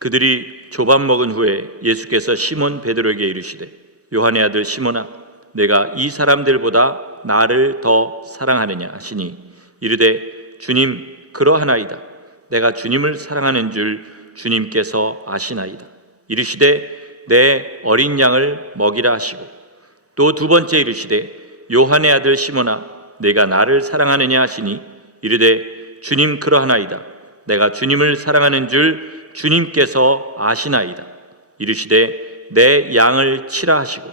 그들이 조밥 먹은 후에 예수께서 시몬 베드로에게 이르시되 요한의 아들 시몬아 내가 이 사람들보다 나를 더 사랑하느냐 하시니 이르되 주님 그러하나이다. 내가 주님을 사랑하는 줄 주님께서 아시나이다. 이르시되 내 어린 양을 먹이라 하시고 또 두 번째 이르시되 요한의 아들 시몬아 내가 나를 사랑하느냐 하시니 이르되 주님 그러하나이다. 내가 주님을 사랑하는 줄 주님께서 아시나이다. 이르시되 내 양을 치라 하시고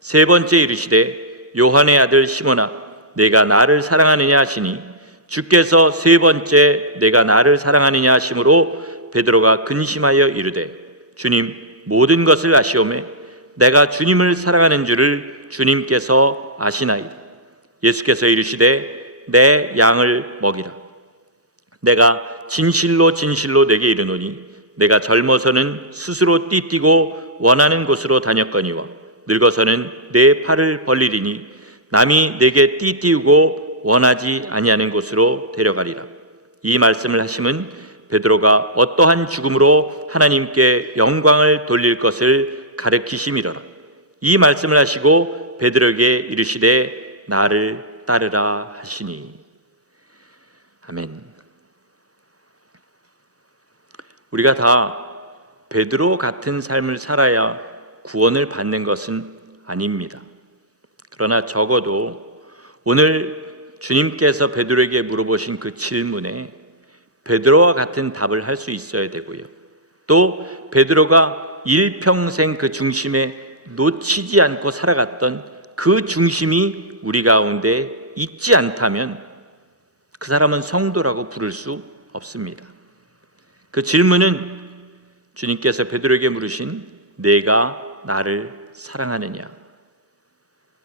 세 번째 이르시되 요한의 아들 시몬아 내가 나를 사랑하느냐 하시니 주께서 세 번째 내가 나를 사랑하느냐 하심으로 베드로가 근심하여 이르되 주님 모든 것을 아시오매 내가 주님을 사랑하는 줄을 주님께서 아시나이다. 예수께서 이르시되 내 양을 먹이라. 내가 진실로 진실로 내게 이르노니 내가 젊어서는 스스로 띠뛰고 원하는 곳으로 다녔거니와 늙어서는 내 팔을 벌리리니 남이 내게 띠띠우고 원하지 아니하는 곳으로 데려가리라. 이 말씀을 하심은 베드로가 어떠한 죽음으로 하나님께 영광을 돌릴 것을 가르치심이로라. 이 말씀을 하시고 베드로에게 이르시되 나를 따르라 하시니. 아멘. 우리가 다 베드로 같은 삶을 살아야 구원을 받는 것은 아닙니다. 그러나 적어도 오늘 주님께서 베드로에게 물어보신 그 질문에 베드로와 같은 답을 할 수 있어야 되고요. 또 베드로가 일평생 그 중심에 놓치지 않고 살아갔던 그 중심이 우리 가운데 있지 않다면 그 사람은 성도라고 부를 수 없습니다. 그 질문은 주님께서 베드로에게 물으신 내가 나를 사랑하느냐?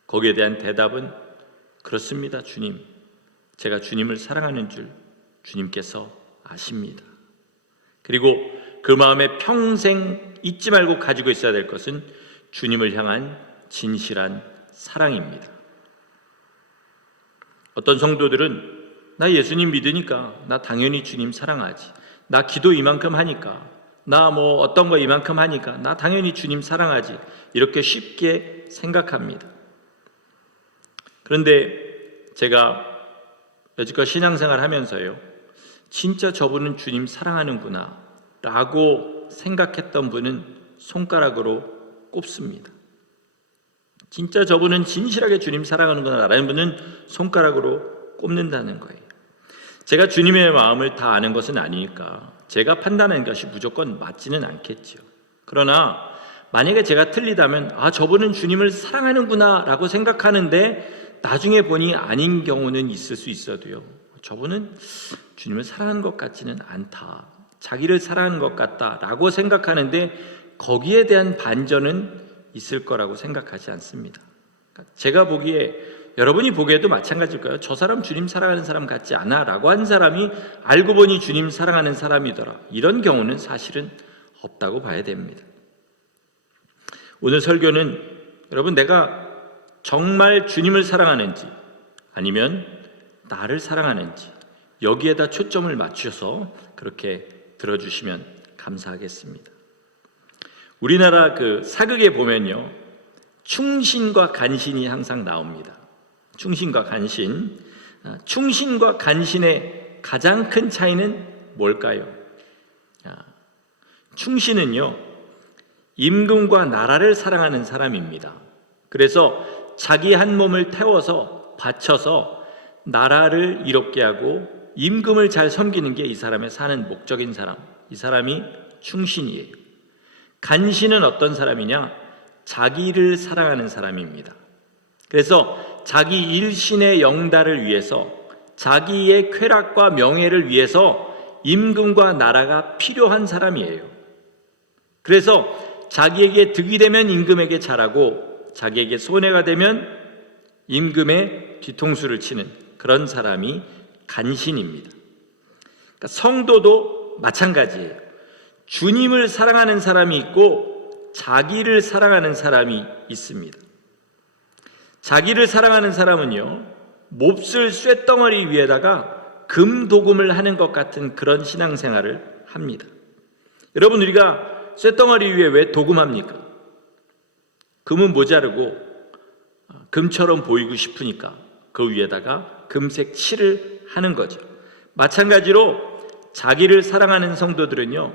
거기에 대한 대답은 그렇습니다. 주님, 제가 주님을 사랑하는 줄 주님께서 아십니다. 그리고 그 마음에 평생 잊지 말고 가지고 있어야 될 것은 주님을 향한 진실한 사랑입니다. 어떤 성도들은 나 예수님 믿으니까 나 당연히 주님 사랑하지. 나 기도 이만큼 하니까, 나 뭐 어떤 거 이만큼 하니까 나 당연히 주님 사랑하지. 이렇게 쉽게 생각합니다. 그런데 제가 여지껏 신앙생활 하면서요, 진짜 저분은 주님 사랑하는구나 라고 생각했던 분은 손가락으로 꼽습니다. 진짜 저분은 진실하게 주님 사랑하는구나 라는 분은 손가락으로 꼽는다는 거예요. 제가 주님의 마음을 다 아는 것은 아니니까 제가 판단하는 것이 무조건 맞지는 않겠죠. 그러나 만약에 제가 틀리다면 저분은 주님을 사랑하는구나 라고 생각하는데 나중에 보니 아닌 경우는 있을 수 있어도요, 저분은 주님을 사랑하는 것 같지는 않다, 자기를 사랑하는 것 같다 라고 생각하는데 거기에 대한 반전은 있을 거라고 생각하지 않습니다. 제가 보기에, 여러분이 보기에도 마찬가지일 거예요. 저 사람 주님 사랑하는 사람 같지 않아 라고 한 사람이 알고 보니 주님 사랑하는 사람이더라. 이런 경우는 사실은 없다고 봐야 됩니다. 오늘 설교는 여러분, 내가 정말 주님을 사랑하는지 아니면 나를 사랑하는지 여기에다 초점을 맞추셔서 그렇게 들어주시면 감사하겠습니다. 우리나라 그 사극에 보면요, 충신과 간신이 항상 나옵니다. 충신과 간신. 충신과 간신의 가장 큰 차이는 뭘까요? 충신은요, 임금과 나라를 사랑하는 사람입니다. 그래서 자기 한 몸을 태워서 바쳐서 나라를 이롭게 하고 임금을 잘 섬기는 게 이 사람의 사는 목적인 사람, 이 사람이 충신이에요. 간신은 어떤 사람이냐? 자기를 사랑하는 사람입니다. 그래서 자기 일신의 영달을 위해서, 자기의 쾌락과 명예를 위해서 임금과 나라가 필요한 사람이에요. 그래서 자기에게 득이 되면 임금에게 잘하고 자기에게 손해가 되면 임금의 뒤통수를 치는 그런 사람이 간신입니다. 그러니까 성도도 마찬가지예요. 주님을 사랑하는 사람이 있고 자기를 사랑하는 사람이 있습니다. 자기를 사랑하는 사람은요, 몹쓸 쇳덩어리 위에다가 금도금을 하는 것 같은 그런 신앙생활을 합니다. 여러분, 우리가 쇳덩어리 위에 왜 도금합니까? 금은 모자르고 금처럼 보이고 싶으니까 그 위에다가 금색 칠을 하는 거죠. 마찬가지로 자기를 사랑하는 성도들은요,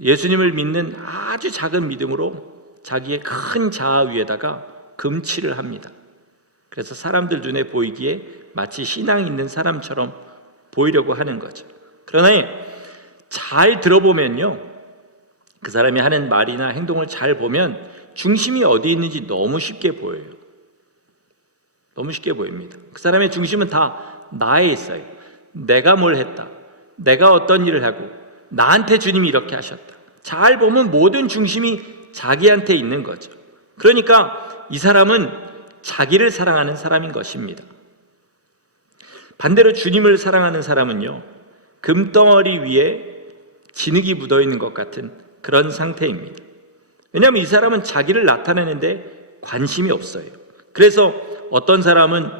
예수님을 믿는 아주 작은 믿음으로 자기의 큰 자아 위에다가 금칠을 합니다. 그래서 사람들 눈에 보이기에 마치 신앙이 있는 사람처럼 보이려고 하는 거죠. 그러나 잘 들어보면요, 그 사람이 하는 말이나 행동을 잘 보면 중심이 어디 있는지 너무 쉽게 보여요. 너무 쉽게 보입니다. 그 사람의 중심은 다 나에 있어요. 내가 뭘 했다, 내가 어떤 일을 하고, 나한테 주님이 이렇게 하셨다. 잘 보면 모든 중심이 자기한테 있는 거죠. 그러니까 이 사람은 자기를 사랑하는 사람인 것입니다. 반대로 주님을 사랑하는 사람은요, 금덩어리 위에 진흙이 묻어있는 것 같은 그런 상태입니다. 왜냐하면 이 사람은 자기를 나타내는데 관심이 없어요. 그래서 어떤 사람은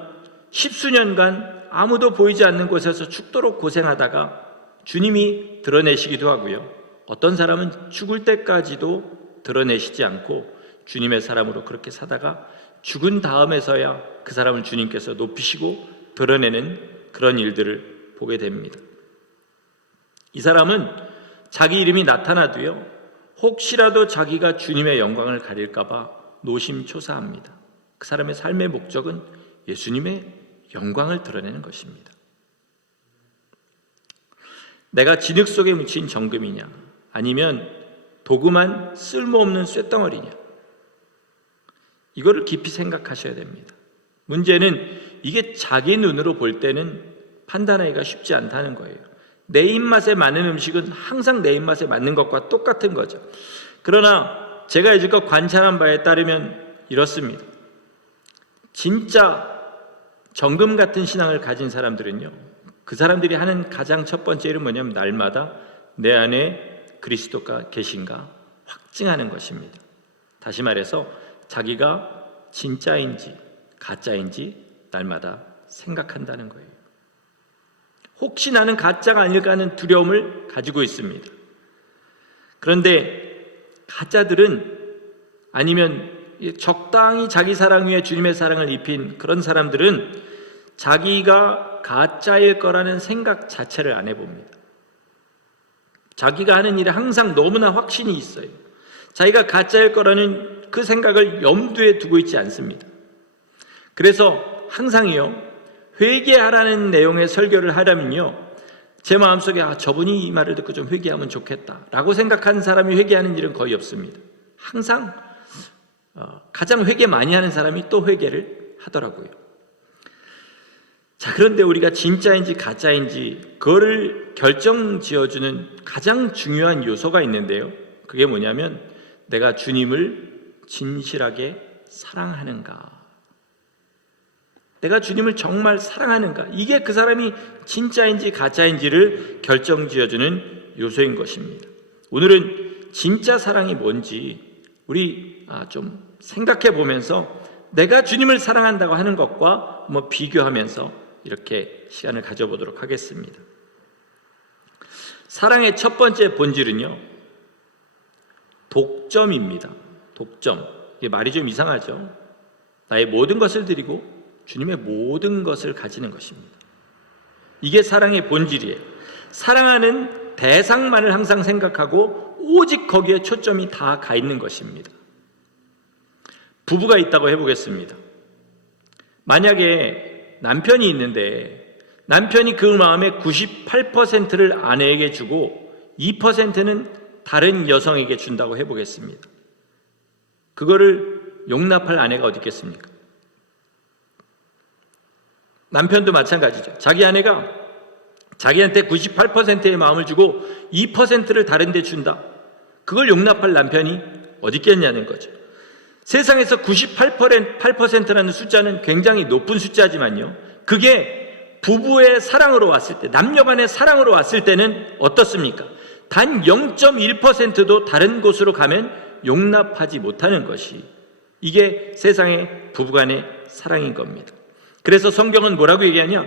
십수년간 아무도 보이지 않는 곳에서 죽도록 고생하다가 주님이 드러내시기도 하고요, 어떤 사람은 죽을 때까지도 드러내시지 않고 주님의 사람으로 그렇게 사다가 죽은 다음에서야 그 사람을 주님께서 높이시고 드러내는 그런 일들을 보게 됩니다. 이 사람은 자기 이름이 나타나도요, 혹시라도 자기가 주님의 영광을 가릴까 봐 노심초사합니다. 그 사람의 삶의 목적은 예수님의 영광을 드러내는 것입니다. 내가 진흙 속에 묻힌 정금이냐, 아니면 도금한 쓸모없는 쇳덩어리냐, 이거를 깊이 생각하셔야 됩니다. 문제는 이게 자기 눈으로 볼 때는 판단하기가 쉽지 않다는 거예요. 내 입맛에 맞는 음식은 항상 내 입맛에 맞는 것과 똑같은 거죠. 그러나 제가 이제껏 관찰한 바에 따르면 이렇습니다. 진짜 정금 같은 신앙을 가진 사람들은요, 그 사람들이 하는 가장 첫 번째 일은 뭐냐면 날마다 내 안에 그리스도가 계신가 확증하는 것입니다. 다시 말해서 자기가 진짜인지 가짜인지 날마다 생각한다는 거예요. 혹시 나는 가짜가 아닐까 하는 두려움을 가지고 있습니다. 그런데 가짜들은, 아니면 적당히 자기 사랑 위에 주님의 사랑을 입힌 그런 사람들은 자기가 가짜일 거라는 생각 자체를 안 해봅니다. 자기가 하는 일에 항상 너무나 확신이 있어요. 자기가 가짜일 거라는 그 생각을 염두에 두고 있지 않습니다. 그래서 항상요, 회개하라는 내용의 설교를 하려면요, 제 마음속에 저분이 이 말을 듣고 좀 회개하면 좋겠다 라고 생각하는 사람이 회개하는 일은 거의 없습니다. 항상 가장 회개 많이 하는 사람이 또 회개를 하더라고요. 자, 그런데 우리가 진짜인지 가짜인지 그거를 결정지어주는 가장 중요한 요소가 있는데요, 그게 뭐냐면 내가 주님을 진실하게 사랑하는가, 내가 주님을 정말 사랑하는가, 이게 그 사람이 진짜인지 가짜인지를 결정지어주는 요소인 것입니다. 오늘은 진짜 사랑이 뭔지 우리 좀 생각해 보면서 내가 주님을 사랑한다고 하는 것과 비교하면서 이렇게 시간을 가져보도록 하겠습니다. 사랑의 첫 번째 본질은요, 독점입니다. 독점. 이게 말이 좀 이상하죠. 나의 모든 것을 드리고 주님의 모든 것을 가지는 것입니다. 이게 사랑의 본질이에요. 사랑하는 대상만을 항상 생각하고 오직 거기에 초점이 다 가 있는 것입니다. 부부가 있다고 해보겠습니다. 만약에 남편이 있는데 남편이 그 마음의 98%를 아내에게 주고 2%는 다른 여성에게 준다고 해보겠습니다. 그거를 용납할 아내가 어디 있겠습니까? 남편도 마찬가지죠. 자기 아내가 자기한테 98%의 마음을 주고 2%를 다른 데 준다. 그걸 용납할 남편이 어디 있겠냐는 거죠. 세상에서 98%라는 숫자는 굉장히 높은 숫자지만요, 그게 부부의 사랑으로 왔을 때, 남녀 간의 사랑으로 왔을 때는 어떻습니까? 단 0.1%도 다른 곳으로 가면 용납하지 못하는 것이, 이게 세상의 부부간의 사랑인 겁니다. 그래서 성경은 뭐라고 얘기하냐?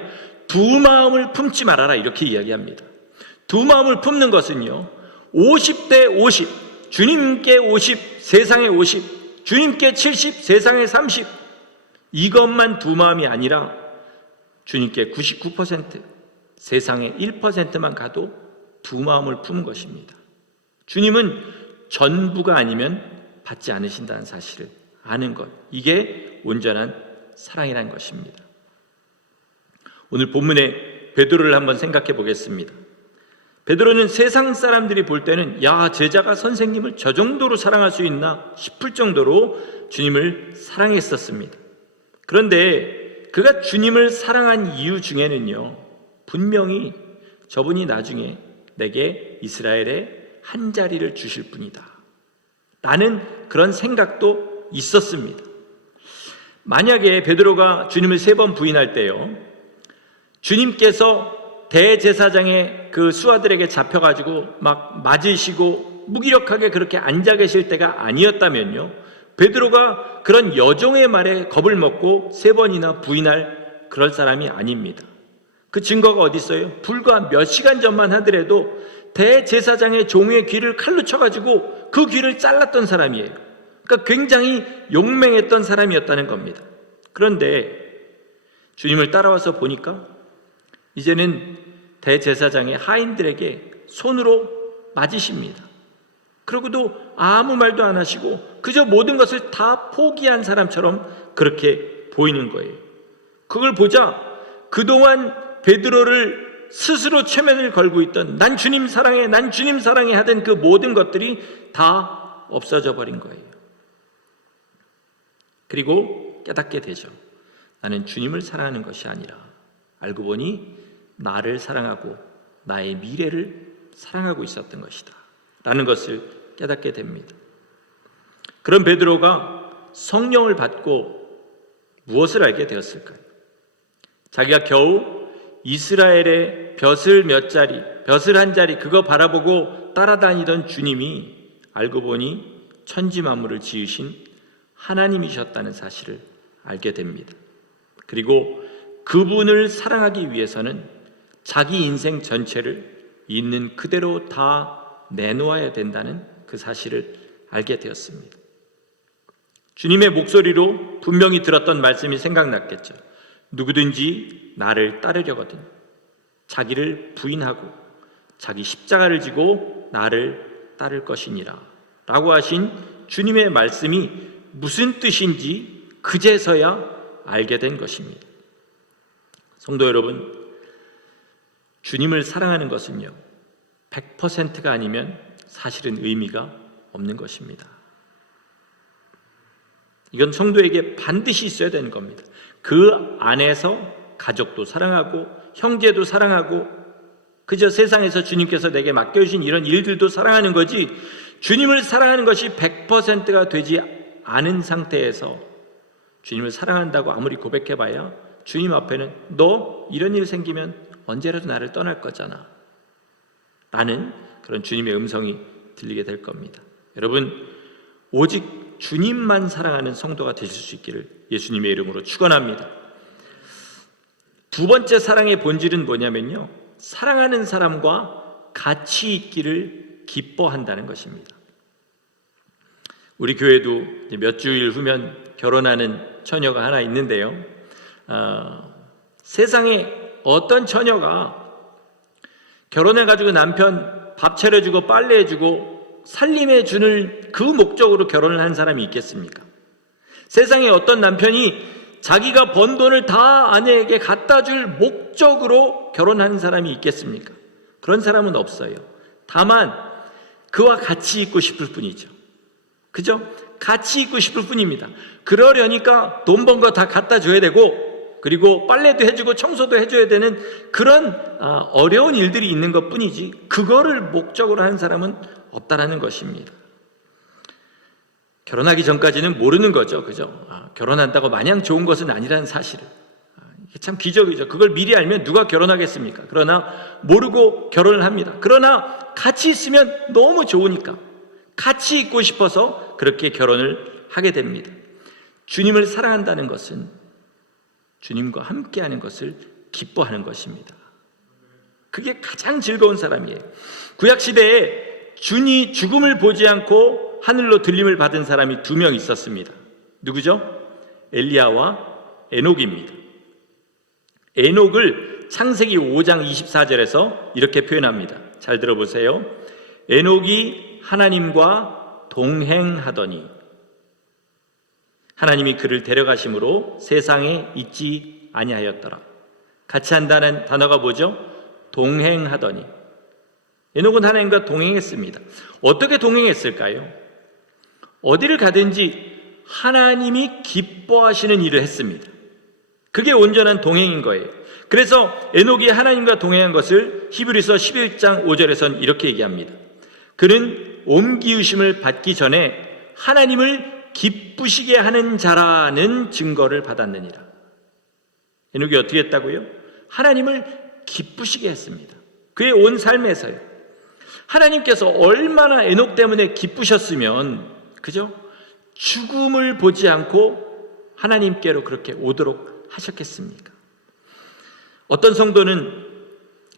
두 마음을 품지 말아라, 이렇게 이야기합니다. 두 마음을 품는 것은요, 50대 50, 주님께 50, 세상에 50, 주님께 70, 세상에 30. 이것만 두 마음이 아니라 주님께 99%, 세상에 1%만 가도 두 마음을 품은 것입니다. 주님은 전부가 아니면 받지 않으신다는 사실을 아는 것, 이게 온전한 사랑이라는 것입니다. 오늘 본문의 베드로를 한번 생각해 보겠습니다. 베드로는 세상 사람들이 볼 때는 야, 제자가 선생님을 저 정도로 사랑할 수 있나 싶을 정도로 주님을 사랑했었습니다. 그런데 그가 주님을 사랑한 이유 중에는요, 분명히 저분이 나중에 내게 이스라엘의 한 자리를 주실 분이다 라는 그런 생각도 있었습니다. 만약에 베드로가 주님을 3번 부인할 때요, 주님께서 대제사장의 그 수하들에게 잡혀가지고 막 맞으시고 무기력하게 그렇게 앉아 계실 때가 아니었다면요, 베드로가 그런 여종의 말에 겁을 먹고 3번이나 부인할 그럴 사람이 아닙니다. 그 증거가 어디 있어요? 불과 몇 시간 전만 하더라도 대제사장의 종의 귀를 칼로 쳐가지고 그 귀를 잘랐던 사람이에요. 그러니까 굉장히 용맹했던 사람이었다는 겁니다. 그런데 주님을 따라와서 보니까 이제는 대제사장의 하인들에게 손으로 맞으십니다. 그러고도 아무 말도 안 하시고 그저 모든 것을 다 포기한 사람처럼 그렇게 보이는 거예요. 그걸 보자 그동안 베드로를 스스로 최면을 걸고 있던 난 주님 사랑해, 난 주님 사랑해 하던 그 모든 것들이 다 없어져 버린 거예요. 그리고 깨닫게 되죠. 나는 주님을 사랑하는 것이 아니라 알고 보니 나를 사랑하고 나의 미래를 사랑하고 있었던 것이다 라는 것을 깨닫게 됩니다. 그런 베드로가 성령을 받고 무엇을 알게 되었을까요? 자기가 겨우 이스라엘의 벼슬 몇 자리, 벼슬 한 자리 그거 바라보고 따라다니던 주님이 알고 보니 천지 만물을 지으신 하나님이셨다는 사실을 알게 됩니다. 그리고 그분을 사랑하기 위해서는 자기 인생 전체를 있는 그대로 다 내놓아야 된다는 그 사실을 알게 되었습니다. 주님의 목소리로 분명히 들었던 말씀이 생각났겠죠. 누구든지 나를 따르려거든 자기를 부인하고 자기 십자가를 지고 나를 따를 것이니라 라고 하신 주님의 말씀이 무슨 뜻인지 그제서야 알게 된 것입니다. 성도 여러분, 주님을 사랑하는 것은요 100%가 아니면 사실은 의미가 없는 것입니다. 이건 성도에게 반드시 있어야 되는 겁니다. 그 안에서 가족도 사랑하고 형제도 사랑하고 그저 세상에서 주님께서 내게 맡겨주신 이런 일들도 사랑하는 거지, 주님을 사랑하는 것이 100%가 되지 않은 상태에서 주님을 사랑한다고 아무리 고백해봐야 주님 앞에는 너 이런 일 생기면 언제라도 나를 떠날 거잖아 라는 그런 주님의 음성이 들리게 될 겁니다. 여러분, 오직 주님만 사랑하는 성도가 되실 수 있기를 예수님의 이름으로 축원합니다. 두 번째 사랑의 본질은 뭐냐면요, 사랑하는 사람과 같이 있기를 기뻐한다는 것입니다. 우리 교회도 몇 주일 후면 결혼하는 처녀가 하나 있는데요, 세상에 어떤 처녀가 결혼해가지고 남편 밥 차려주고 빨래해주고 살림해주는 그 목적으로 결혼을 한 사람이 있겠습니까? 세상에 어떤 남편이 자기가 번 돈을 다 아내에게 갖다 줄 목적으로 결혼하는 사람이 있겠습니까? 그런 사람은 없어요. 다만 그와 같이 있고 싶을 뿐이죠. 그죠? 같이 있고 싶을 뿐입니다. 그러려니까 돈 번 거 다 갖다 줘야 되고 그리고 빨래도 해주고 청소도 해줘야 되는 그런 어려운 일들이 있는 것 뿐이지 그거를 목적으로 하는 사람은 없다라는 것입니다. 결혼하기 전까지는 모르는 거죠. 그죠? 결혼한다고 마냥 좋은 것은 아니라는 사실을. 이게 참 기적이죠. 그걸 미리 알면 누가 결혼하겠습니까? 그러나 모르고 결혼을 합니다. 그러나 같이 있으면 너무 좋으니까 같이 있고 싶어서 그렇게 결혼을 하게 됩니다. 주님을 사랑한다는 것은 주님과 함께하는 것을 기뻐하는 것입니다. 그게 가장 즐거운 사람이에요. 구약시대에 주니 죽음을 보지 않고 하늘로 들림을 받은 사람이 2명 있었습니다. 누구죠? 엘리야와 에녹입니다. 에녹을 창세기 5장 24절에서 이렇게 표현합니다. 잘 들어보세요. 에녹이 하나님과 동행하더니 하나님이 그를 데려가심으로 세상에 있지 아니하였더라. 같이 한다는 단어가 뭐죠? 동행하더니. 에녹은 하나님과 동행했습니다. 어떻게 동행했을까요? 어디를 가든지 하나님이 기뻐하시는 일을 했습니다. 그게 온전한 동행인 거예요. 그래서 에녹이 하나님과 동행한 것을 히브리서 11장 5절에서는 이렇게 얘기합니다. 그는 옮기우심을 받기 전에 하나님을 기쁘시게 하는 자라는 증거를 받았느니라. 에녹이 어떻게 했다고요? 하나님을 기쁘시게 했습니다. 그의 온 삶에서요. 하나님께서 얼마나 에녹 때문에 기쁘셨으면, 그죠? 죽음을 보지 않고 하나님께로 그렇게 오도록 하셨겠습니까? 어떤 성도는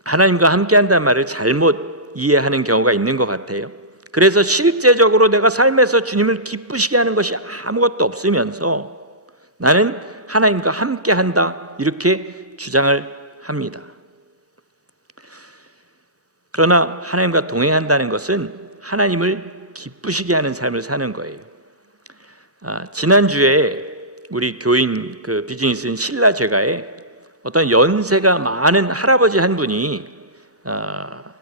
하나님과 함께 한다는 말을 잘못 이해하는 경우가 있는 것 같아요. 그래서 실제적으로 내가 삶에서 주님을 기쁘시게 하는 것이 아무것도 없으면서 나는 하나님과 함께 한다, 이렇게 주장을 합니다. 그러나 하나님과 동행한다는 것은 하나님을 기쁘시게 하는 삶을 사는 거예요. 지난주에 우리 교인 비즈니스인 신라제가에 어떤 연세가 많은 할아버지 한 분이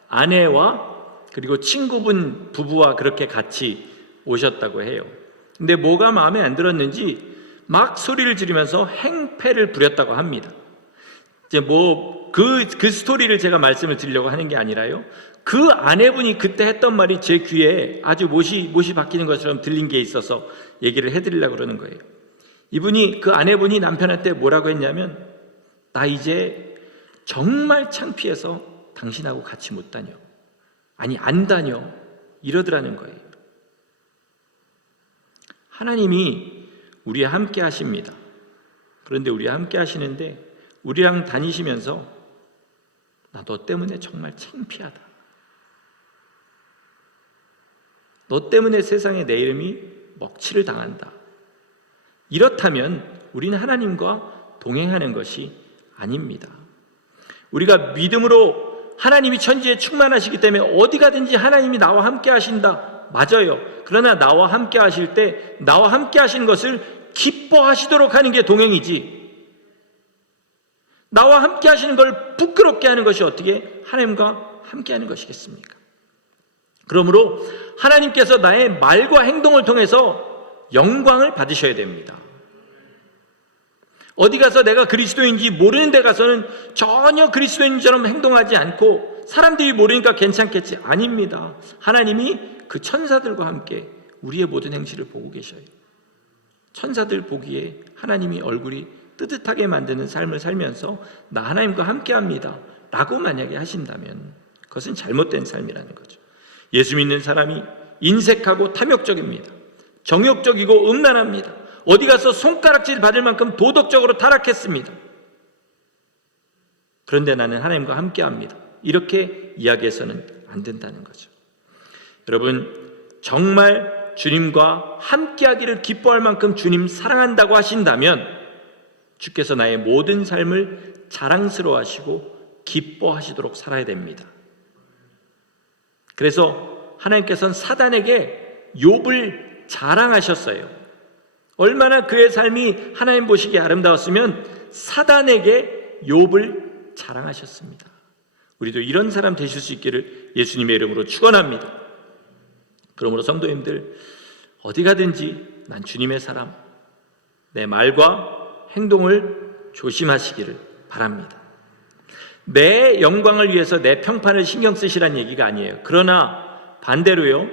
아내와 그리고 친구분 부부와 그렇게 같이 오셨다고 해요. 근데 뭐가 마음에 안 들었는지 막 소리를 지르면서 행패를 부렸다고 합니다. 이제 그 스토리를 제가 말씀을 드리려고 하는 게 아니라요, 그 아내분이 그때 했던 말이 제 귀에 아주 못이 박히는 것처럼 들린 게 있어서 얘기를 해드리려고 그러는 거예요. 그 아내분이 남편한테 뭐라고 했냐면, 나 이제 정말 창피해서 당신하고 같이 못 다녀. 아니, 안 다녀. 이러더라는 거예요. 하나님이 우리와 함께 하십니다. 그런데 우리와 함께 하시는데 우리랑 다니시면서 나 너 때문에 정말 창피하다. 너 때문에 세상에 내 이름이 먹칠을 당한다. 이렇다면 우리는 하나님과 동행하는 것이 아닙니다. 우리가 믿음으로 하나님이 천지에 충만하시기 때문에 어디 가든지 하나님이 나와 함께 하신다. 맞아요. 그러나 나와 함께 하실 때 나와 함께 하신 것을 기뻐하시도록 하는 게 동행이지, 나와 함께 하시는 걸 부끄럽게 하는 것이 어떻게 하나님과 함께 하는 것이겠습니까? 그러므로 하나님께서 나의 말과 행동을 통해서 영광을 받으셔야 됩니다. 어디 가서 내가 그리스도인지 모르는 데 가서는 전혀 그리스도인처럼 행동하지 않고 사람들이 모르니까 괜찮겠지. 아닙니다. 하나님이 그 천사들과 함께 우리의 모든 행실을 보고 계셔요. 천사들 보기에 하나님이 얼굴이 뜨뜻하게 만드는 삶을 살면서 나 하나님과 함께합니다 라고 만약에 하신다면 그것은 잘못된 삶이라는 거죠. 예수 믿는 사람이 인색하고 탐욕적입니다. 정욕적이고 음란합니다. 어디 가서 손가락질 받을 만큼 도덕적으로 타락했습니다. 그런데 나는 하나님과 함께합니다. 이렇게 이야기해서는 안 된다는 거죠. 여러분, 정말 주님과 함께하기를 기뻐할 만큼 주님 사랑한다고 하신다면 주께서 나의 모든 삶을 자랑스러워하시고 기뻐하시도록 살아야 됩니다. 그래서 하나님께서는 사단에게 욥을 자랑하셨어요. 얼마나 그의 삶이 하나님 보시기에 아름다웠으면 사단에게 욥을 자랑하셨습니다. 우리도 이런 사람 되실 수 있기를 예수님의 이름으로 축원합니다. 그러므로 성도님들, 어디 가든지 난 주님의 사람, 내 말과 행동을 조심하시기를 바랍니다. 내 영광을 위해서 내 평판을 신경 쓰시라는 얘기가 아니에요. 그러나 반대로요,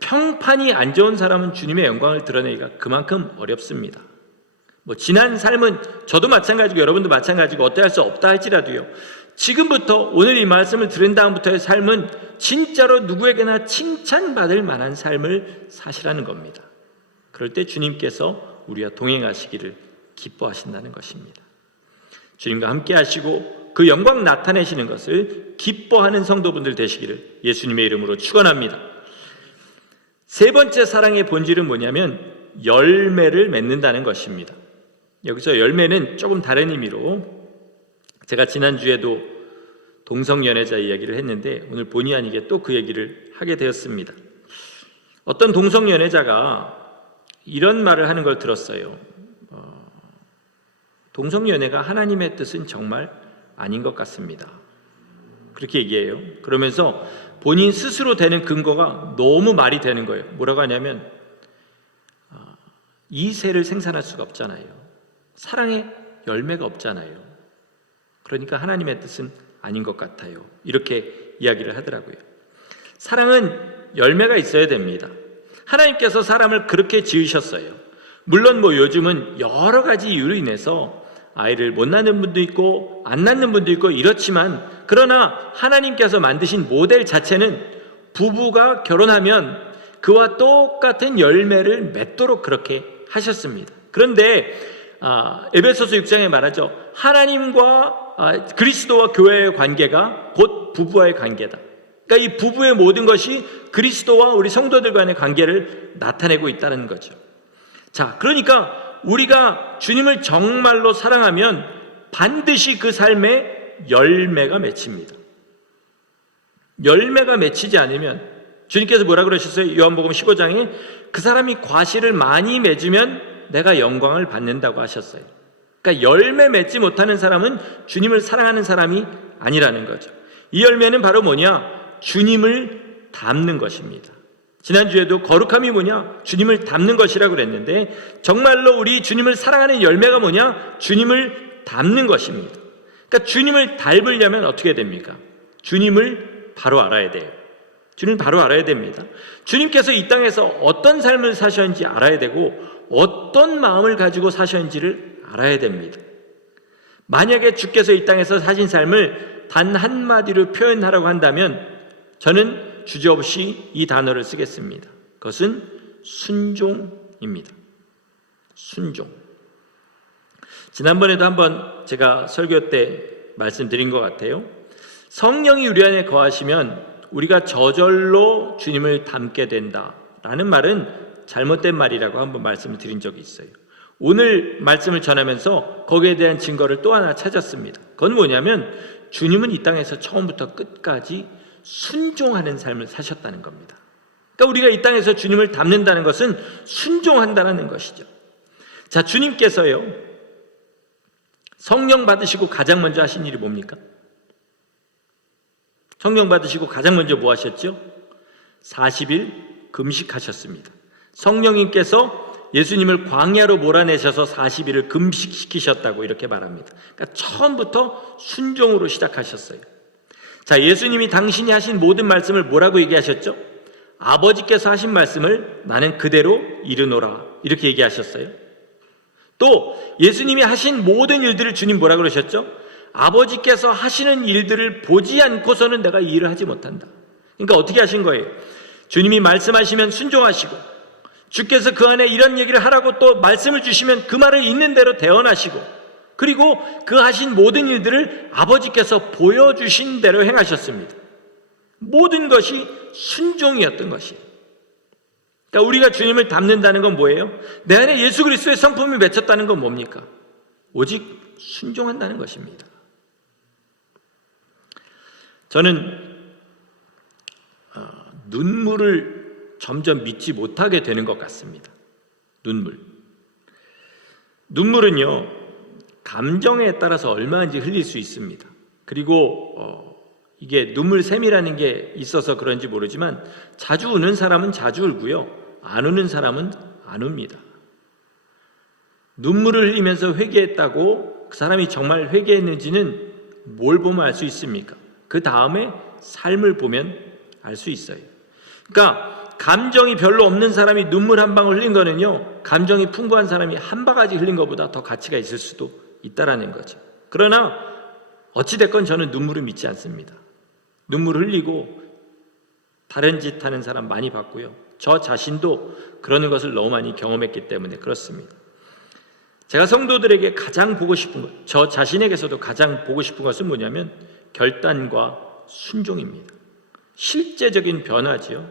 평판이 안 좋은 사람은 주님의 영광을 드러내기가 그만큼 어렵습니다. 지난 삶은 저도 마찬가지고 여러분도 마찬가지고 어떠할 수 없다 할지라도요, 지금부터 오늘 이 말씀을 들은 다음부터의 삶은 진짜로 누구에게나 칭찬받을 만한 삶을 사시라는 겁니다. 그럴 때 주님께서 우리와 동행하시기를 기뻐하신다는 것입니다. 주님과 함께 하시고 그 영광 나타내시는 것을 기뻐하는 성도분들 되시기를 예수님의 이름으로 축원합니다. 세 번째 사랑의 본질은 뭐냐면 열매를 맺는다는 것입니다. 여기서 열매는 조금 다른 의미로, 제가 지난주에도 동성연애자 이야기를 했는데 오늘 본의 아니게 또 그 얘기를 하게 되었습니다. 어떤 동성연애자가 이런 말을 하는 걸 들었어요. 동성연애가 하나님의 뜻은 정말 아닌 것 같습니다. 그렇게 얘기해요. 그러면서 본인 스스로 되는 근거가 너무 말이 되는 거예요. 뭐라고 하냐면 이세를 생산할 수가 없잖아요. 사랑의 열매가 없잖아요. 그러니까 하나님의 뜻은 아닌 것 같아요. 이렇게 이야기를 하더라고요. 사랑은 열매가 있어야 됩니다. 하나님께서 사람을 그렇게 지으셨어요. 물론 요즘은 여러 가지 이유로 인해서 아이를 못 낳는 분도 있고 안 낳는 분도 있고 이렇지만, 그러나 하나님께서 만드신 모델 자체는 부부가 결혼하면 그와 똑같은 열매를 맺도록 그렇게 하셨습니다. 그런데 에베소서 6장에 말하죠. 하나님과 그리스도와 교회의 관계가 곧 부부와의 관계다. 그러니까 이 부부의 모든 것이 그리스도와 우리 성도들 간의 관계를 나타내고 있다는 거죠. 자, 그러니까 우리가 주님을 정말로 사랑하면 반드시 그 삶에 열매가 맺힙니다. 열매가 맺히지 않으면, 주님께서 뭐라 그러셨어요? 요한복음 15장에 그 사람이 과실을 많이 맺으면 내가 영광을 받는다고 하셨어요. 그러니까 열매 맺지 못하는 사람은 주님을 사랑하는 사람이 아니라는 거죠. 이 열매는 바로 뭐냐? 주님을 닮는 것입니다. 지난주에도 거룩함이 뭐냐? 주님을 닮는 것이라고 그랬는데, 정말로 우리 주님을 사랑하는 열매가 뭐냐? 주님을 닮는 것입니다. 그러니까 주님을 닮으려면 어떻게 됩니까? 주님을 바로 알아야 돼요. 주님을 바로 알아야 됩니다. 주님께서 이 땅에서 어떤 삶을 사셨는지 알아야 되고 어떤 마음을 가지고 사셨는지를 알아야 됩니다. 만약에 주께서 이 땅에서 사신 삶을 단 한마디로 표현하라고 한다면 저는 주저없이 이 단어를 쓰겠습니다. 그것은 순종입니다. 순종. 지난번에도 한번 제가 설교 때 말씀드린 것 같아요. 성령이 우리 안에 거하시면 우리가 저절로 주님을 닮게 된다라는 말은 잘못된 말이라고 한번 말씀을 드린 적이 있어요. 오늘 말씀을 전하면서 거기에 대한 증거를 또 하나 찾았습니다. 그건 뭐냐면 주님은 이 땅에서 처음부터 끝까지 순종하는 삶을 사셨다는 겁니다. 그러니까 우리가 이 땅에서 주님을 닮는다는 것은 순종한다는 것이죠. 자, 주님께서요, 성령 받으시고 가장 먼저 하신 일이 뭡니까? 성령 받으시고 가장 먼저 뭐 하셨죠? 40일 금식하셨습니다. 성령님께서 예수님을 광야로 몰아내셔서 40일을 금식시키셨다고 이렇게 말합니다. 그러니까 처음부터 순종으로 시작하셨어요. 자, 예수님이 당신이 하신 모든 말씀을 뭐라고 얘기하셨죠? 아버지께서 하신 말씀을 나는 그대로 이르노라, 이렇게 얘기하셨어요. 또 예수님이 하신 모든 일들을 주님 뭐라고 그러셨죠? 아버지께서 하시는 일들을 보지 않고서는 내가 이 일을 하지 못한다. 그러니까 어떻게 하신 거예요? 주님이 말씀하시면 순종하시고, 주께서 그 안에 이런 얘기를 하라고 또 말씀을 주시면 그 말을 있는 대로 대언하시고, 그리고 그 하신 모든 일들을 아버지께서 보여주신 대로 행하셨습니다. 모든 것이 순종이었던 것이에요. 그러니까 우리가 주님을 닮는다는 건 뭐예요? 내 안에 예수 그리스도의 성품이 맺혔다는 건 뭡니까? 오직 순종한다는 것입니다. 저는 눈물을 점점 믿지 못하게 되는 것 같습니다. 눈물은요, 감정에 따라서 얼마인지 흘릴 수 있습니다. 그리고 이게 눈물샘이라는 게 있어서 그런지 모르지만 자주 우는 사람은 자주 울고요, 안 우는 사람은 안 웁니다. 눈물을 흘리면서 회개했다고 그 사람이 정말 회개했는지는 뭘 보면 알 수 있습니까? 그 다음에 삶을 보면 알 수 있어요. 그러니까 감정이 별로 없는 사람이 눈물 한 방울 흘린 거는요, 감정이 풍부한 사람이 한 바가지 흘린 것보다 더 가치가 있을 수도 있다라는 거죠. 그러나 어찌됐건 저는 눈물을 믿지 않습니다. 눈물 흘리고 다른 짓 하는 사람 많이 봤고요, 저 자신도 그러는 것을 너무 많이 경험했기 때문에 그렇습니다. 제가 성도들에게 가장 보고 싶은 것, 저 자신에게서도 가장 보고 싶은 것은 뭐냐면 결단과 순종입니다. 실제적인 변화지요.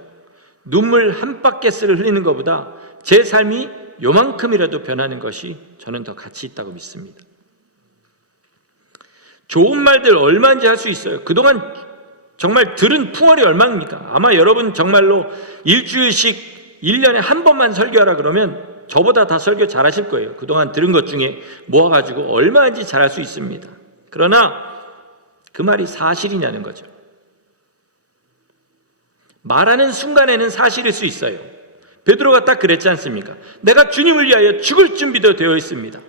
눈물 한 바켓을 흘리는 것보다 제 삶이 요만큼이라도 변하는 것이 저는 더 가치 있다고 믿습니다. 좋은 말들 얼마인지 할 수 있어요. 그동안 정말 들은 풍월이 얼마입니까? 아마 여러분 정말로 일주일씩 1년에 한 번만 설교하라 그러면 저보다 다 설교 잘하실 거예요. 그동안 들은 것 중에 모아가지고 얼마인지 잘할 수 있습니다. 그러나 그 말이 사실이냐는 거죠. 말하는 순간에는 사실일 수 있어요. 베드로가 딱 그랬지 않습니까? 내가 주님을 위하여 죽을 준비도 되어 있습니다.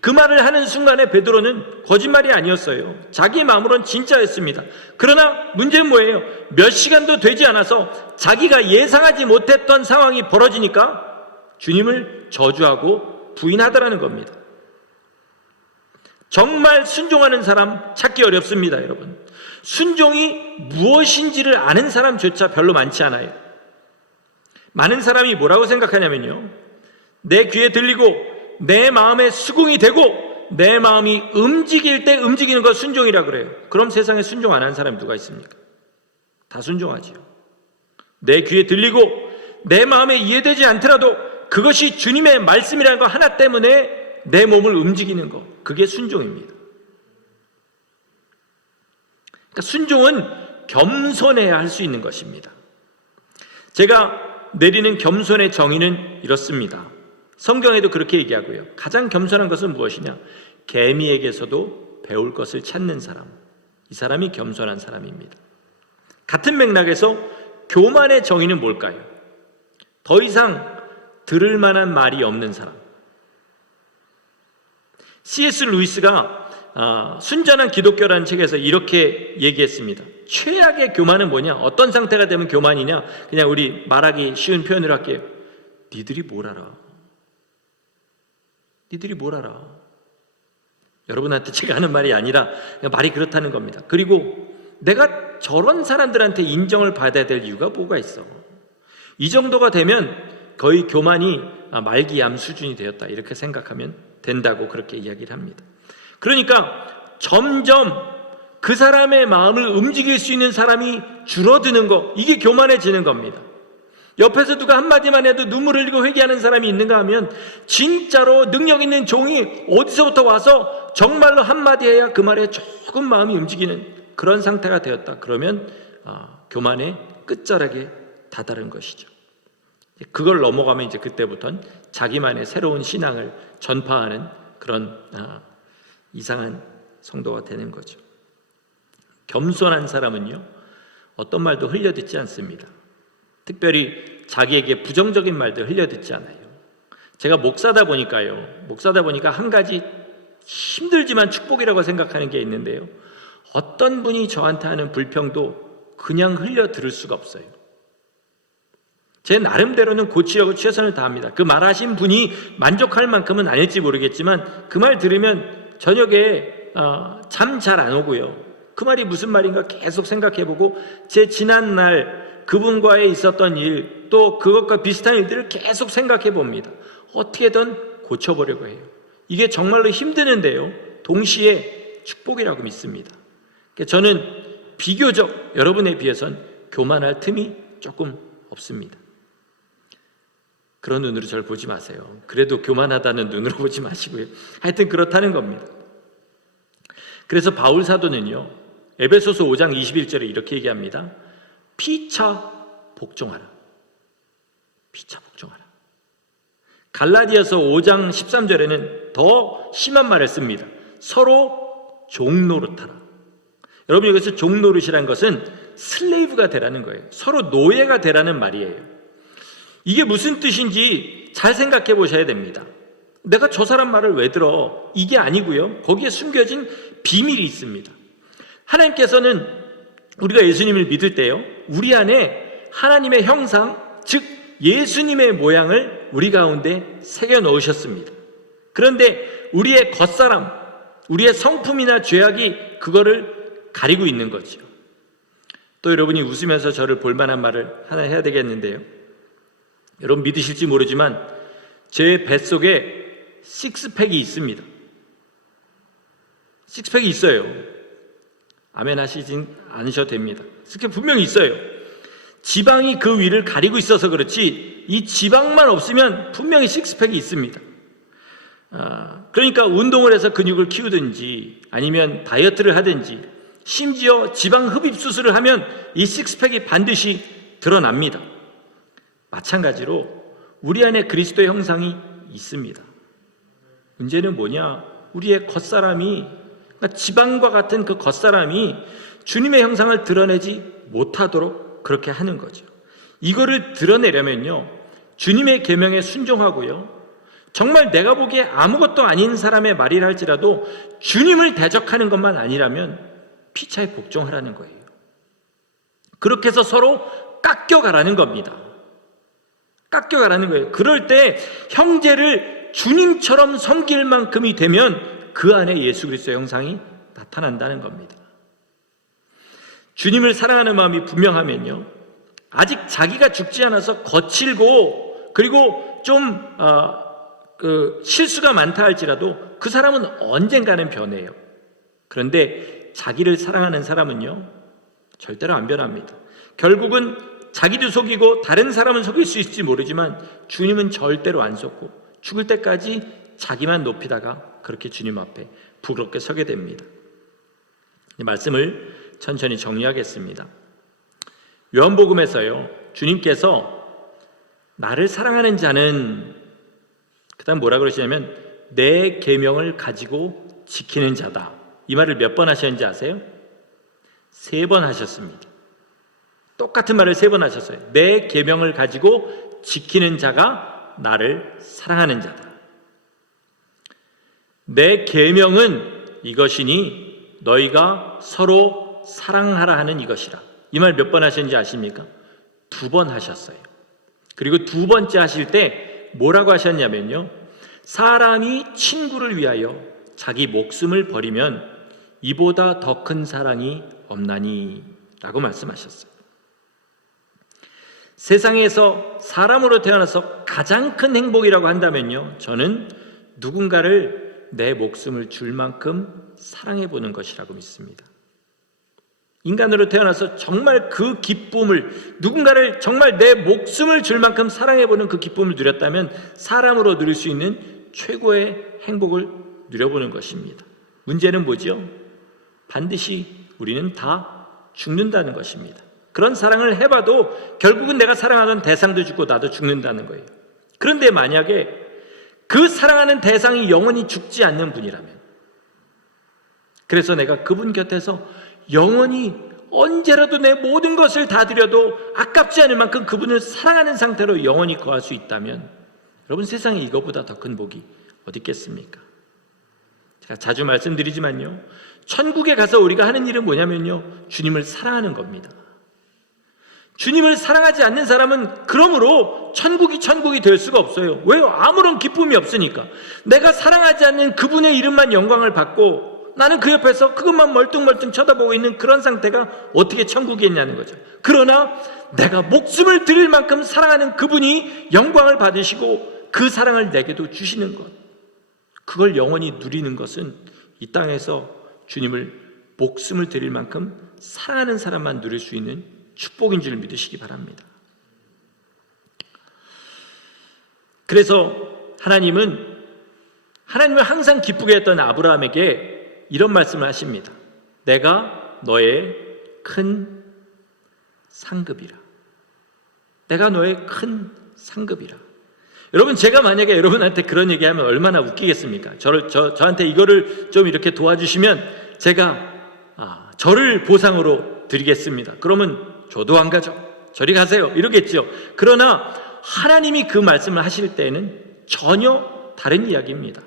그 말을 하는 순간에 베드로는 거짓말이 아니었어요. 자기 마음으로는 진짜였습니다. 그러나 문제는 뭐예요? 몇 시간도 되지 않아서 자기가 예상하지 못했던 상황이 벌어지니까 주님을 저주하고 부인하더라는 겁니다. 정말 순종하는 사람 찾기 어렵습니다, 여러분. 순종이 무엇인지를 아는 사람조차 별로 많지 않아요. 많은 사람이 뭐라고 생각하냐면요, 내 귀에 들리고 내 마음에 수긍이 되고 내 마음이 움직일 때 움직이는 것 순종이라 그래요. 그럼 세상에 순종 안 하는 사람이 누가 있습니까? 다 순종하지요. 내 귀에 들리고 내 마음에 이해되지 않더라도 그것이 주님의 말씀이라는 거 하나 때문에 내 몸을 움직이는 것, 그게 순종입니다. 그러니까 순종은 겸손해야 할 수 있는 것입니다. 제가 내리는 겸손의 정의는 이렇습니다. 성경에도 그렇게 얘기하고요. 가장 겸손한 것은 무엇이냐? 개미에게서도 배울 것을 찾는 사람, 이 사람이 겸손한 사람입니다. 같은 맥락에서 교만의 정의는 뭘까요? 더 이상 들을 만한 말이 없는 사람. C.S. 루이스가 순전한 기독교라는 책에서 이렇게 얘기했습니다. 최악의 교만은 뭐냐? 어떤 상태가 되면 교만이냐? 그냥 우리 말하기 쉬운 표현으로 할게요. 니들이 뭘 알아? 니들이 뭘 알아? 여러분한테 제가 하는 말이 아니라 그냥 말이 그렇다는 겁니다. 그리고 내가 저런 사람들한테 인정을 받아야 될 이유가 뭐가 있어? 이 정도가 되면 거의 교만이 말기암 수준이 되었다, 이렇게 생각하면 된다고 그렇게 이야기를 합니다. 그러니까 점점 그 사람의 마음을 움직일 수 있는 사람이 줄어드는 거, 이게 교만해지는 겁니다. 옆에서 누가 한마디만 해도 눈물 흘리고 회개하는 사람이 있는가 하면 진짜로 능력 있는 종이 어디서부터 와서 정말로 한마디 해야 그 말에 조금 마음이 움직이는 그런 상태가 되었다. 그러면 교만의 끝자락에 다다른 것이죠. 그걸 넘어가면 이제 그때부터는 자기만의 새로운 신앙을 전파하는 그런 이상한 성도가 되는 거죠. 겸손한 사람은요, 어떤 말도 흘려듣지 않습니다. 특별히 자기에게 부정적인 말들 흘려듣지 않아요. 제가 목사다 보니까 한 가지 힘들지만 축복이라고 생각하는 게 있는데요, 어떤 분이 저한테 하는 불평도 그냥 흘려 들을 수가 없어요. 제 나름대로는 고치려고 최선을 다합니다. 그 말하신 분이 만족할 만큼은 아닐지 모르겠지만 그 말 들으면 저녁에 잠 잘 안 오고요, 그 말이 무슨 말인가 계속 생각해보고 제 지난날 그분과의 있었던 일, 또 그것과 비슷한 일들을 계속 생각해 봅니다. 어떻게든 고쳐보려고 해요. 이게 정말로 힘드는데요, 동시에 축복이라고 믿습니다. 저는 비교적 여러분에 비해선 교만할 틈이 조금 없습니다. 그런 눈으로 저를 보지 마세요. 그래도 교만하다는 눈으로 보지 마시고요. 하여튼 그렇다는 겁니다. 그래서 바울 사도는요, 에베소서 5장 21절에 이렇게 얘기합니다. 피차 복종하라. 피차 복종하라. 갈라디아서 5장 13절에는 더 심한 말을 씁니다. 서로 종노릇하라. 여러분, 여기서 종노릇이라는 것은 슬레이브가 되라는 거예요. 서로 노예가 되라는 말이에요. 이게 무슨 뜻인지 잘 생각해 보셔야 됩니다. 내가 저 사람 말을 왜 들어? 이게 아니고요, 거기에 숨겨진 비밀이 있습니다. 하나님께서는 우리가 예수님을 믿을 때요, 우리 안에 하나님의 형상, 즉 예수님의 모양을 우리 가운데 새겨 넣으셨습니다. 그런데 우리의 겉사람, 우리의 성품이나 죄악이 그거를 가리고 있는 거죠. 또 여러분이 웃으면서 저를 볼만한 말을 하나 해야 되겠는데요, 여러분 믿으실지 모르지만 제 뱃속에 식스팩이 있습니다. 식스팩이 있어요. 아멘 하시진 않으셔도 됩니다. 식스팩 분명히 있어요. 지방이 그 위를 가리고 있어서 그렇지 이 지방만 없으면 분명히 식스팩이 있습니다. 그러니까 운동을 해서 근육을 키우든지 아니면 다이어트를 하든지 심지어 지방 흡입 수술을 하면 이 식스팩이 반드시 드러납니다. 마찬가지로 우리 안에 그리스도의 형상이 있습니다. 문제는 뭐냐? 우리의 겉사람이, 그러니까 지방과 같은 그 겉사람이 주님의 형상을 드러내지 못하도록 그렇게 하는 거죠. 이거를 드러내려면요, 주님의 계명에 순종하고요, 정말 내가 보기에 아무것도 아닌 사람의 말이라 할지라도 주님을 대적하는 것만 아니라면 피차에 복종하라는 거예요. 그렇게 해서 서로 깎여가라는 겁니다. 깎여가라는 거예요. 그럴 때 형제를 주님처럼 섬길 만큼이 되면 그 안에 예수 그리스도의 형상이 나타난다는 겁니다. 주님을 사랑하는 마음이 분명하면요, 아직 자기가 죽지 않아서 거칠고 그리고 좀 실수가 많다 할지라도 그 사람은 언젠가는 변해요. 그런데 자기를 사랑하는 사람은요, 절대로 안 변합니다. 결국은 자기도 속이고 다른 사람은 속일 수 있을지 모르지만 주님은 절대로 안 속고 죽을 때까지 자기만 높이다가 그렇게 주님 앞에 부끄럽게 서게 됩니다. 이 말씀을 천천히 정리하겠습니다. 요한복음에서요, 주님께서 나를 사랑하는 자는, 그 다음 뭐라 그러시냐면 내 계명을 가지고 지키는 자다. 이 말을 몇 번 하셨는지 아세요? 3번 하셨습니다. 똑같은 말을 3번 하셨어요. 내 계명을 가지고 지키는 자가 나를 사랑하는 자다. 내 계명은 이것이니 너희가 서로 사랑하라 하는 이것이라. 이 말 몇 번 하셨는지 아십니까? 2번 하셨어요. 그리고 2번째 하실 때 뭐라고 하셨냐면요, 사람이 친구를 위하여 자기 목숨을 버리면 이보다 더 큰 사랑이 없나니 라고 말씀하셨어요. 세상에서 사람으로 태어나서 가장 큰 행복이라고 한다면요, 저는 누군가를 내 목숨을 줄 만큼 사랑해 보는 것이라고 믿습니다. 인간으로 태어나서 정말 그 기쁨을, 누군가를 정말 내 목숨을 줄 만큼 사랑해 보는 그 기쁨을 누렸다면 사람으로 누릴 수 있는 최고의 행복을 누려보는 것입니다. 문제는 뭐죠? 반드시 우리는 다 죽는다는 것입니다. 그런 사랑을 해봐도 결국은 내가 사랑하던 대상도 죽고 나도 죽는다는 거예요. 그런데 만약에 그 사랑하는 대상이 영원히 죽지 않는 분이라면, 그래서 내가 그분 곁에서 영원히 언제라도 내 모든 것을 다 드려도 아깝지 않을 만큼 그분을 사랑하는 상태로 영원히 거할 수 있다면, 여러분, 세상에 이거보다 더 큰 복이 어디 있겠습니까? 제가 자주 말씀드리지만요, 천국에 가서 우리가 하는 일은 뭐냐면요, 주님을 사랑하는 겁니다. 주님을 사랑하지 않는 사람은 그러므로 천국이 될 수가 없어요. 왜요? 아무런 기쁨이 없으니까. 내가 사랑하지 않는 그분의 이름만 영광을 받고 나는 그 옆에서 그것만 멀뚱멀뚱 쳐다보고 있는 그런 상태가 어떻게 천국이겠냐는 거죠. 그러나 내가 목숨을 드릴 만큼 사랑하는 그분이 영광을 받으시고 그 사랑을 내게도 주시는 것, 그걸 영원히 누리는 것은 이 땅에서 주님을 목숨을 드릴 만큼 사랑하는 사람만 누릴 수 있는 축복인 줄 믿으시기 바랍니다. 그래서 하나님은 항상 기쁘게 했던 아브라함에게 이런 말씀을 하십니다. 내가 너의 큰 상급이라. 내가 너의 큰 상급이라. 여러분, 제가 만약에 여러분한테 그런 얘기하면 얼마나 웃기겠습니까? 저한테 이거를 좀 이렇게 도와주시면 제가 저를 보상으로 드리겠습니다. 그러면 저도 안 가죠. 저리 가세요. 이러겠죠. 그러나 하나님이 그 말씀을 하실 때는 전혀 다른 이야기입니다.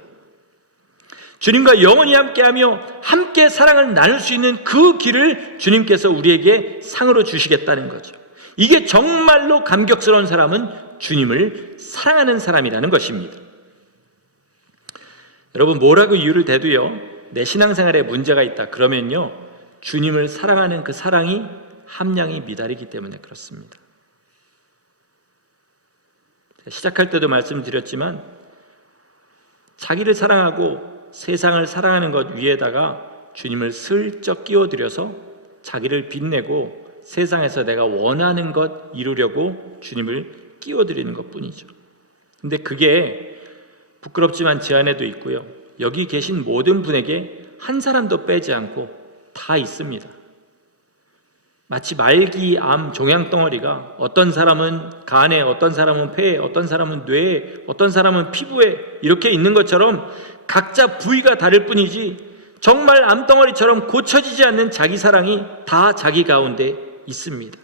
주님과 영원히 함께하며 함께 사랑을 나눌 수 있는 그 길을 주님께서 우리에게 상으로 주시겠다는 거죠. 이게 정말로 감격스러운 사람은 주님을 사랑하는 사람이라는 것입니다. 여러분, 뭐라고 이유를 대도요, 내 신앙생활에 문제가 있다 그러면요, 주님을 사랑하는 그 사랑이 함량이 미달이기 때문에 그렇습니다. 시작할 때도 말씀드렸지만 자기를 사랑하고 세상을 사랑하는 것 위에다가 주님을 슬쩍 끼워들여서 자기를 빛내고 세상에서 내가 원하는 것 이루려고 주님을 끼워드리는 것뿐이죠. 근데 그게 부끄럽지만 제 안에도 있고요, 여기 계신 모든 분에게 한 사람도 빼지 않고 다 있습니다. 마치 말기암 종양덩어리가 어떤 사람은 간에, 어떤 사람은 폐에, 어떤 사람은 뇌에, 어떤 사람은 피부에 이렇게 있는 것처럼 각자 부위가 다를 뿐이지 정말 암덩어리처럼 고쳐지지 않는 자기 사랑이 다 자기 가운데 있습니다.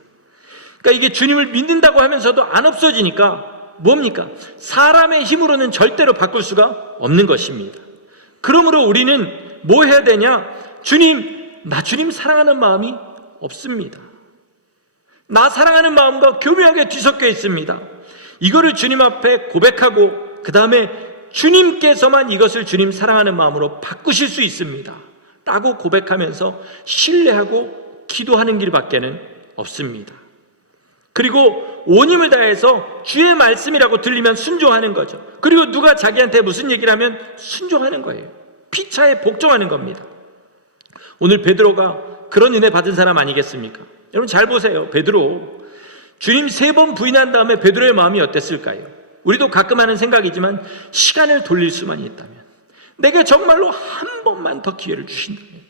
그러니까 이게 주님을 믿는다고 하면서도 안 없어지니까 뭡니까? 사람의 힘으로는 절대로 바꿀 수가 없는 것입니다. 그러므로 우리는 뭐 해야 되냐? 나 주님 사랑하는 마음이 없습니다. 나 사랑하는 마음과 교묘하게 뒤섞여 있습니다. 이거를 주님 앞에 고백하고 그 다음에 주님께서만 이것을 주님 사랑하는 마음으로 바꾸실 수 있습니다 라고 고백하면서 신뢰하고 기도하는 길밖에는 없습니다. 그리고 온 힘을 다해서 주의 말씀이라고 들리면 순종하는 거죠. 그리고 누가 자기한테 무슨 얘기를 하면 순종하는 거예요. 피차에 복종하는 겁니다. 오늘 베드로가 그런 은혜 받은 사람 아니겠습니까? 여러분 잘 보세요. 베드로 주님 3번 부인한 다음에 베드로의 마음이 어땠을까요? 우리도 가끔 하는 생각이지만 시간을 돌릴 수만 있다면, 내게 정말로 한 번만 더 기회를 주신다면,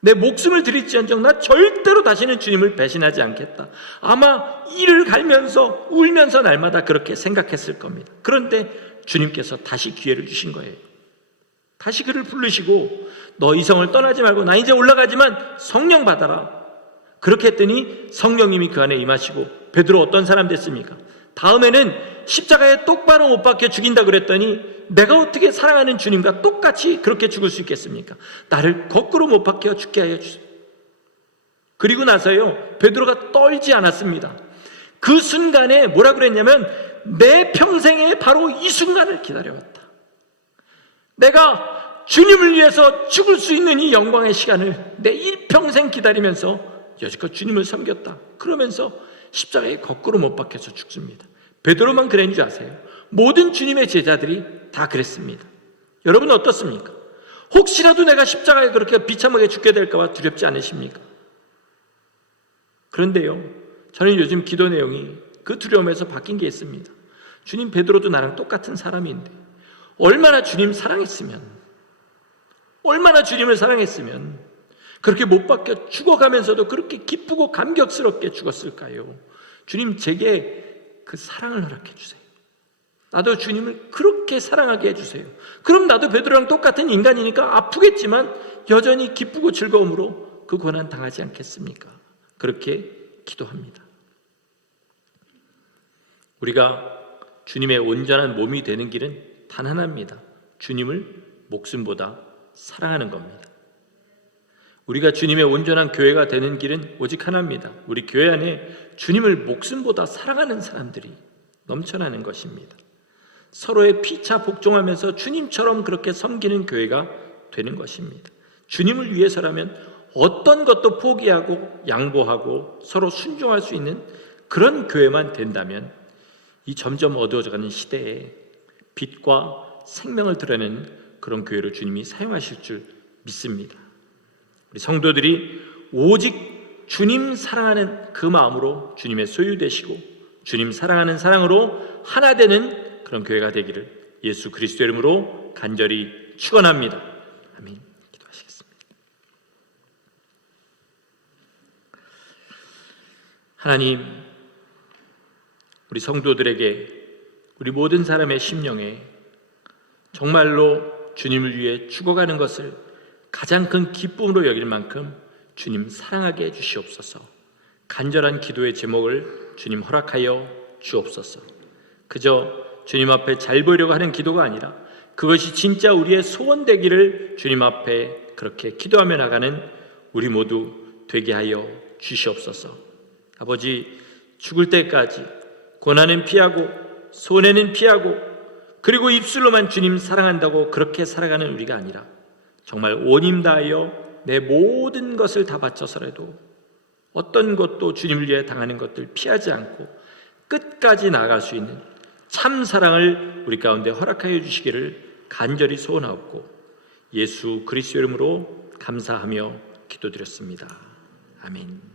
내 목숨을 드릴지언정 나 절대로 다시는 주님을 배신하지 않겠다. 아마 이를 갈면서 울면서 날마다 그렇게 생각했을 겁니다. 그런데 주님께서 다시 기회를 주신 거예요. 다시 그를 부르시고 너 이 성을 떠나지 말고 나 이제 올라가지만 성령 받아라. 그렇게 했더니 성령님이 그 안에 임하시고 베드로 어떤 사람 됐습니까? 다음에는 십자가에 똑바로 못 박혀 죽인다 그랬더니 내가 어떻게 사랑하는 주님과 똑같이 그렇게 죽을 수 있겠습니까? 나를 거꾸로 못 박혀 죽게 하여 주세요. 그리고 나서요, 베드로가 떨지 않았습니다. 그 순간에 뭐라 그랬냐면 내 평생에 바로 이 순간을 기다려왔다. 내가 주님을 위해서 죽을 수 있는 이 영광의 시간을 내 일평생 기다리면서 여지껏 주님을 섬겼다. 그러면서 십자가에 거꾸로 못 박혀서 죽습니다. 베드로만 그랬는 줄 아세요? 모든 주님의 제자들이 다 그랬습니다. 여러분 어떻습니까? 혹시라도 내가 십자가에 그렇게 비참하게 죽게 될까 봐 두렵지 않으십니까? 그런데요, 저는 요즘 기도 내용이 그 두려움에서 바뀐 게 있습니다. 주님, 베드로도 나랑 똑같은 사람인데 얼마나 주님을 사랑했으면 그렇게 못 박혀 죽어가면서도 그렇게 기쁘고 감격스럽게 죽었을까요? 주님, 제게 그 사랑을 허락해 주세요. 나도 주님을 그렇게 사랑하게 해주세요. 그럼 나도 베드로랑 똑같은 인간이니까 아프겠지만 여전히 기쁘고 즐거움으로 그 고난 당하지 않겠습니까? 그렇게 기도합니다. 우리가 주님의 온전한 몸이 되는 길은 단 하나입니다. 주님을 목숨보다 사랑하는 겁니다. 우리가 주님의 온전한 교회가 되는 길은 오직 하나입니다. 우리 교회 안에 주님을 목숨보다 사랑하는 사람들이 넘쳐나는 것입니다. 서로의 피차 복종하면서 주님처럼 그렇게 섬기는 교회가 되는 것입니다. 주님을 위해서라면 어떤 것도 포기하고 양보하고 서로 순종할 수 있는 그런 교회만 된다면 이 점점 어두워져가는 시대에 빛과 생명을 드러내는 그런 교회로 주님이 사용하실 줄 믿습니다. 우리 성도들이 오직 주님 사랑하는 그 마음으로 주님의 소유되시고 주님 사랑하는 사랑으로 하나 되는 그런 교회가 되기를 예수 그리스도의 이름으로 간절히 축원합니다. 아멘. 기도하시겠습니다. 하나님, 우리 성도들에게, 우리 모든 사람의 심령에 정말로 주님을 위해 죽어가는 것을 가장 큰 기쁨으로 여길 만큼 주님 사랑하게 해주시옵소서. 간절한 기도의 제목을 주님 허락하여 주옵소서. 그저 주님 앞에 잘 보이려고 하는 기도가 아니라 그것이 진짜 우리의 소원 되기를 주님 앞에 그렇게 기도하며 나가는 우리 모두 되게 하여 주시옵소서. 아버지, 죽을 때까지 고난은 피하고 손해는 피하고 그리고 입술로만 주님 사랑한다고 그렇게 살아가는 우리가 아니라 정말 온 힘 다하여 내 모든 것을 다 바쳐서라도 어떤 것도 주님을 위해 당하는 것들 피하지 않고 끝까지 나아갈 수 있는 참 사랑을 우리 가운데 허락하여 주시기를 간절히 소원하옵고 예수 그리스도 이름으로 감사하며 기도드렸습니다. 아멘.